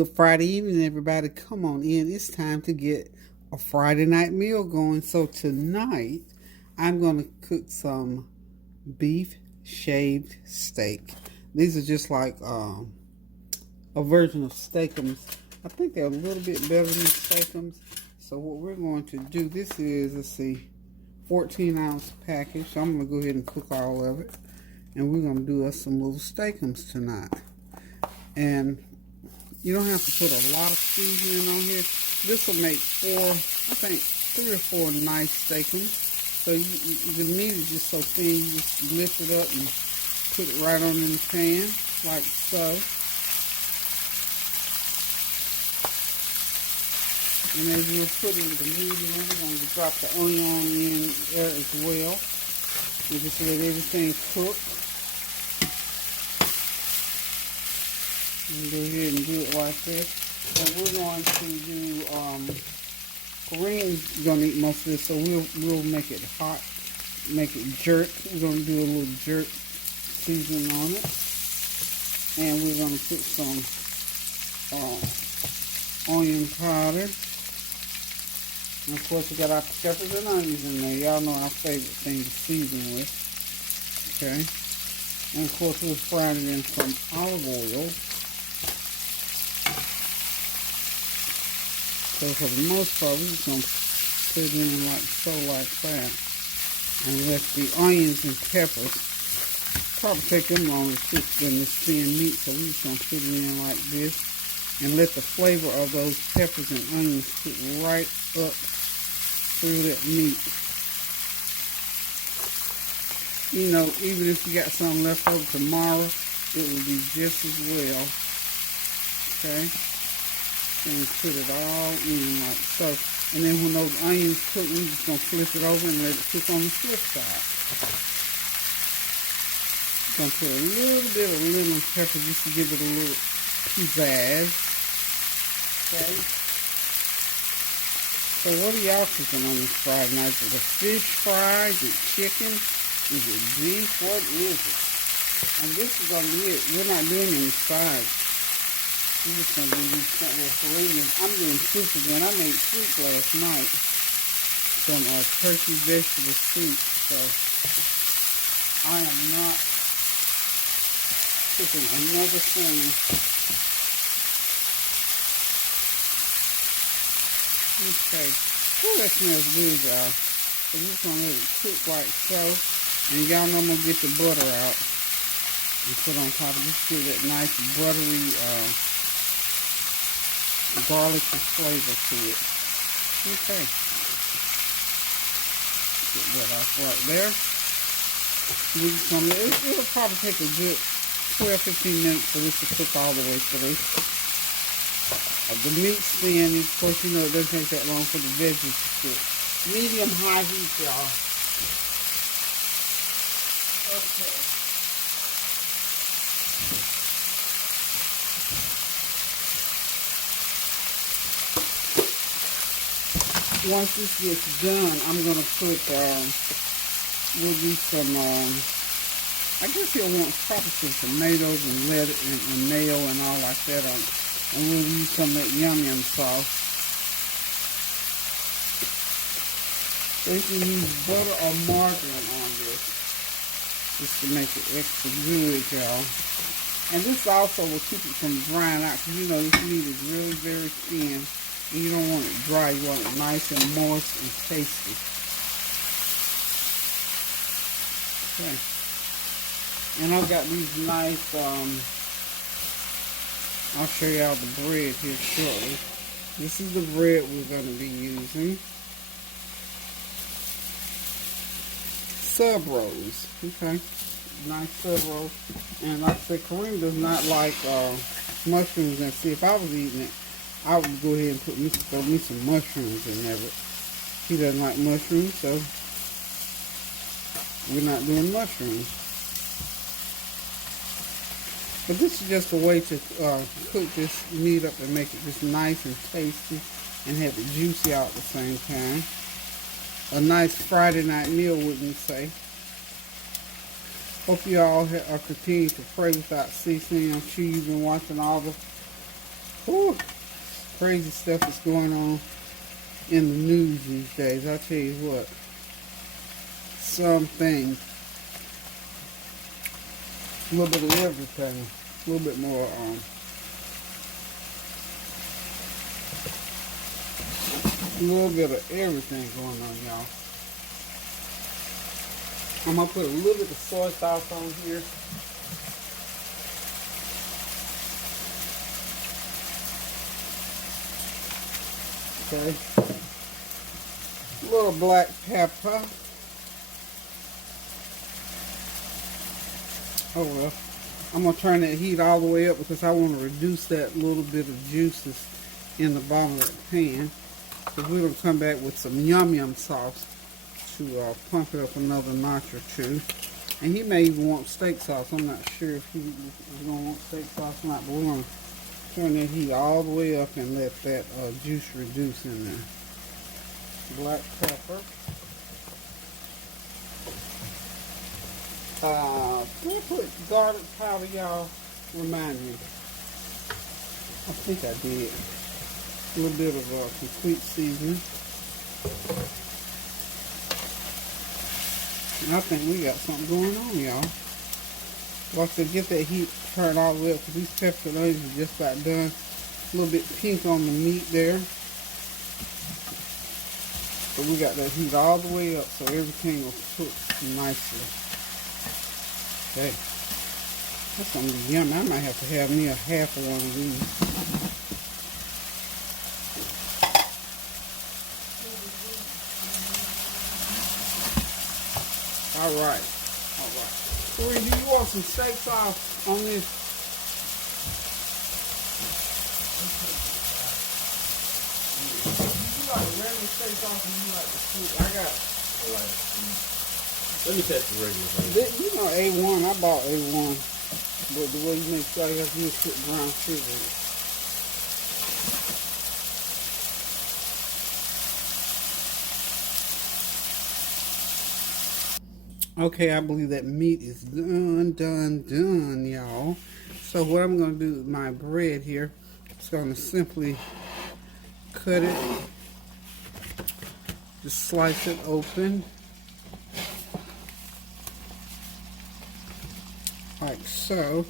Good Friday evening, everybody. Come on in. It's time to get a Friday night meal going. So tonight, I'm going to cook some beef shaved steak. These are just like a version of steakums. I think they're a little bit better than steakums. So what we're going to do, this is, let's see, 14-ounce package. So I'm going to go ahead and cook all of it. And we're going to do us some little steakums tonight. And you don't have to put a lot of seasoning on here. This will make I think 3 or 4 nice steakums. So the meat is just so thin, you just lift it up and put it right on in the pan, like so. And as you put in the meat, we're going to drop the onion in there as well. And just let everything cook. And go ahead and do it like this. And we're going to do, Corinne's going to eat most of this, so we'll make it hot, make it jerk. We're going to do a little jerk seasoning on it. And we're going to put some onion powder. And of course we got our peppers and onions in there. Y'all know our favorite thing to season with. Okay. And of course we're frying it in some olive oil. So for the most part, we're just going to put it in like so, like that. And let the onions and peppers, probably take them longer to cook than this thin meat. So we're just going to put it in like this. And let the flavor of those peppers and onions cook right up through that meat. You know, even if you got some left over tomorrow, it will be just as well. Okay? And put it all in like so. And then when those onions cook, we're just going to flip it over and let it cook on the flip side. Going to put a little bit of lemon pepper just to give it a little pizzazz. Okay. So what are y'all cooking on this Friday night? Is it a fish fry? Is it chicken? Is it beef? What is it? And this is going to be it. We're not doing any sides. I'm just going to do these with Korean. I'm doing soup again. I made soup last night. Some turkey vegetable soup. So I am not cooking another thing. Okay. Oh, that smells good, y'all. So we're just going to let it cook like so. And y'all know I'm going to get the butter out and put on top of this. Get that nice buttery garlicky flavor to it. Okay. Get that off right there. We're just gonna it'll probably take a good 12-15 minutes for this to cook all the way through. The meat's thin, of course, you know it doesn't take that long for the veggies to cook. Medium high heat, y'all. Okay. Once this gets done, I'm going to put, we'll do some, I guess you'll want probably some tomatoes and lettuce and mayo and all like that on it. And we'll use some of that yum sauce. So you can use butter or margarine on this, just to make it extra good, y'all. And this also will keep it from drying out, because you know this meat is really very thin. And you don't want it dry, you want it nice and moist and tasty. Okay. And I've got these nice, I'll show y'all the bread here shortly. This is the bread we're going to be using. Sub rolls. Okay. Nice sub rolls. And like I said, Kareem does not like mushrooms. And see, if I was eating it, I would go ahead and throw me some mushrooms in there, but he doesn't like mushrooms, so we're not doing mushrooms. But this is just a way to cook this meat up and make it just nice and tasty and have it juicy out at the same time. A nice Friday night meal, wouldn't you say? Hope you all are continuing to pray without ceasing. I'm sure you've been watching all the Whew, crazy stuff is going on in the news these days. I tell you what, something, a little bit of everything, a little bit more, a little bit of everything going on, y'all. I'm gonna put a little bit of soy sauce on here. Okay. A little black pepper. Oh well. I'm going to turn that heat all the way up because I want to reduce that little bit of juices in the bottom of the pan. Because we're going to come back with some yum yum sauce to pump it up another notch or two. And he may even want steak sauce. I'm not sure if he's going to want steak sauce or not, but we're going to turn that heat all the way up and let that juice reduce in there. Black pepper. Did I put garlic powder, y'all? Remind me. I think I did. A little bit of complete seasoning. And I think we got something going on, y'all. Watch to get that heat turned all the way up because these peppers and onions are just about done. A little bit pink on the meat there. But we got that heat all the way up so everything will cook nicely. Okay. That's gonna be yummy. I might have to have me a half of one of these. Alright. Alright. Corey, do you want some steak sauce on this? You like regular steak sauce or you like the soup? I like it. Let me test the regular thing. You know A1, I bought A1. But the way you make sure you have to use put brown sugar. Okay, I believe that meat is done, y'all. So what I'm going to do with my bread here, it's going to simply cut it, just slice it open, like so.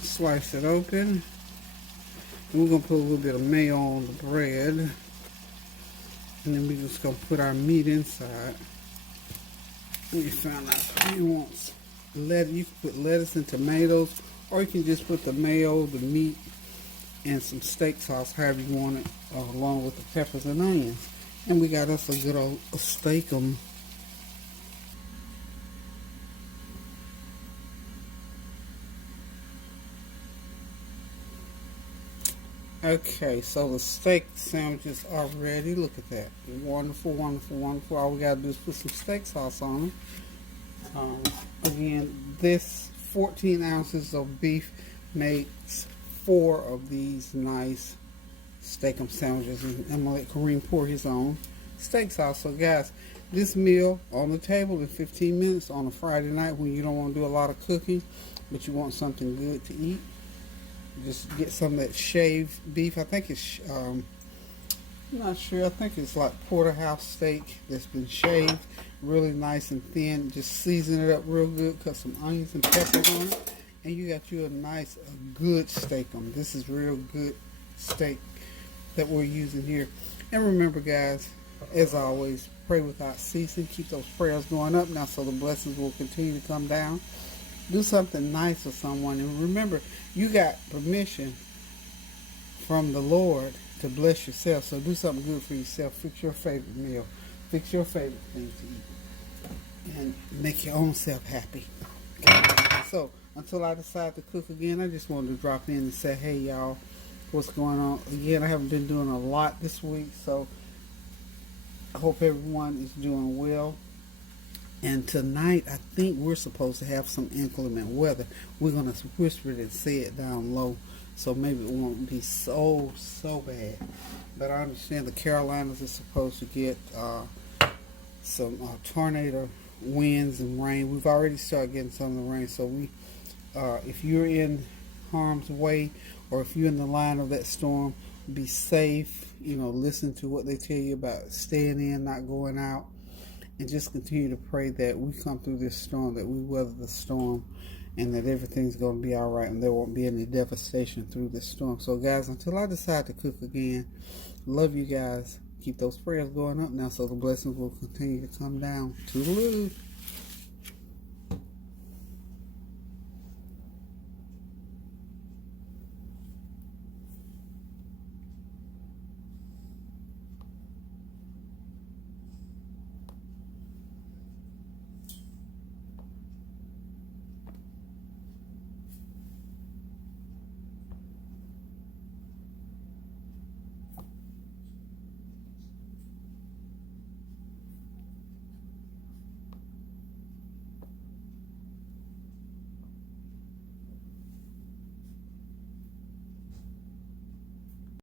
Slice it open. And we're going to put a little bit of mayo on the bread. And then we're just going to put our meat inside. And you find out if you want lettuce. You can put lettuce and tomatoes, or you can just put the mayo, the meat, and some steak sauce, however you want it, along with the peppers and onions. And we got us a good old steak-um. Okay, so the steak sandwiches are ready. Look at that. Wonderful, wonderful, wonderful. All we got to do is put some steak sauce on them. Again, this 14 ounces of beef makes 4 of these nice steak-um sandwiches. And I'm going to let Kareem pour his own steak sauce. So, guys, this meal on the table in 15 minutes on a Friday night when you don't want to do a lot of cooking, but you want something good to eat. Just get some of that shaved beef. I think it's, I'm not sure. I think it's like porterhouse steak that's been shaved really nice and thin. Just season it up real good. Cut some onions and peppers on it. And you got you a nice, good steak on. This is real good steak that we're using here. And remember, guys, as always, pray without ceasing. Keep those prayers going up now so the blessings will continue to come down. Do something nice for someone. And remember, you got permission from the Lord to bless yourself. So do something good for yourself. Fix your favorite meal. Fix your favorite thing to eat. And make your own self happy. Okay? So until I decide to cook again, I just wanted to drop in and say, hey, y'all, what's going on? Again, I haven't been doing a lot this week. So I hope everyone is doing well. And tonight, I think we're supposed to have some inclement weather. We're going to whisper it and say it down low, so maybe it won't be so bad. But I understand the Carolinas is supposed to get some tornado winds and rain. We've already started getting some of the rain, so if you're in harm's way or if you're in the line of that storm, be safe. Listen to what they tell you about staying in, not going out, and just continue to pray that we come through this storm, that we weather the storm, and that everything's going to be all right and there won't be any devastation through this storm. So, guys, until I decide to cook again, love you guys. Keep those prayers going up now so the blessings will continue to come down. Toodaloo.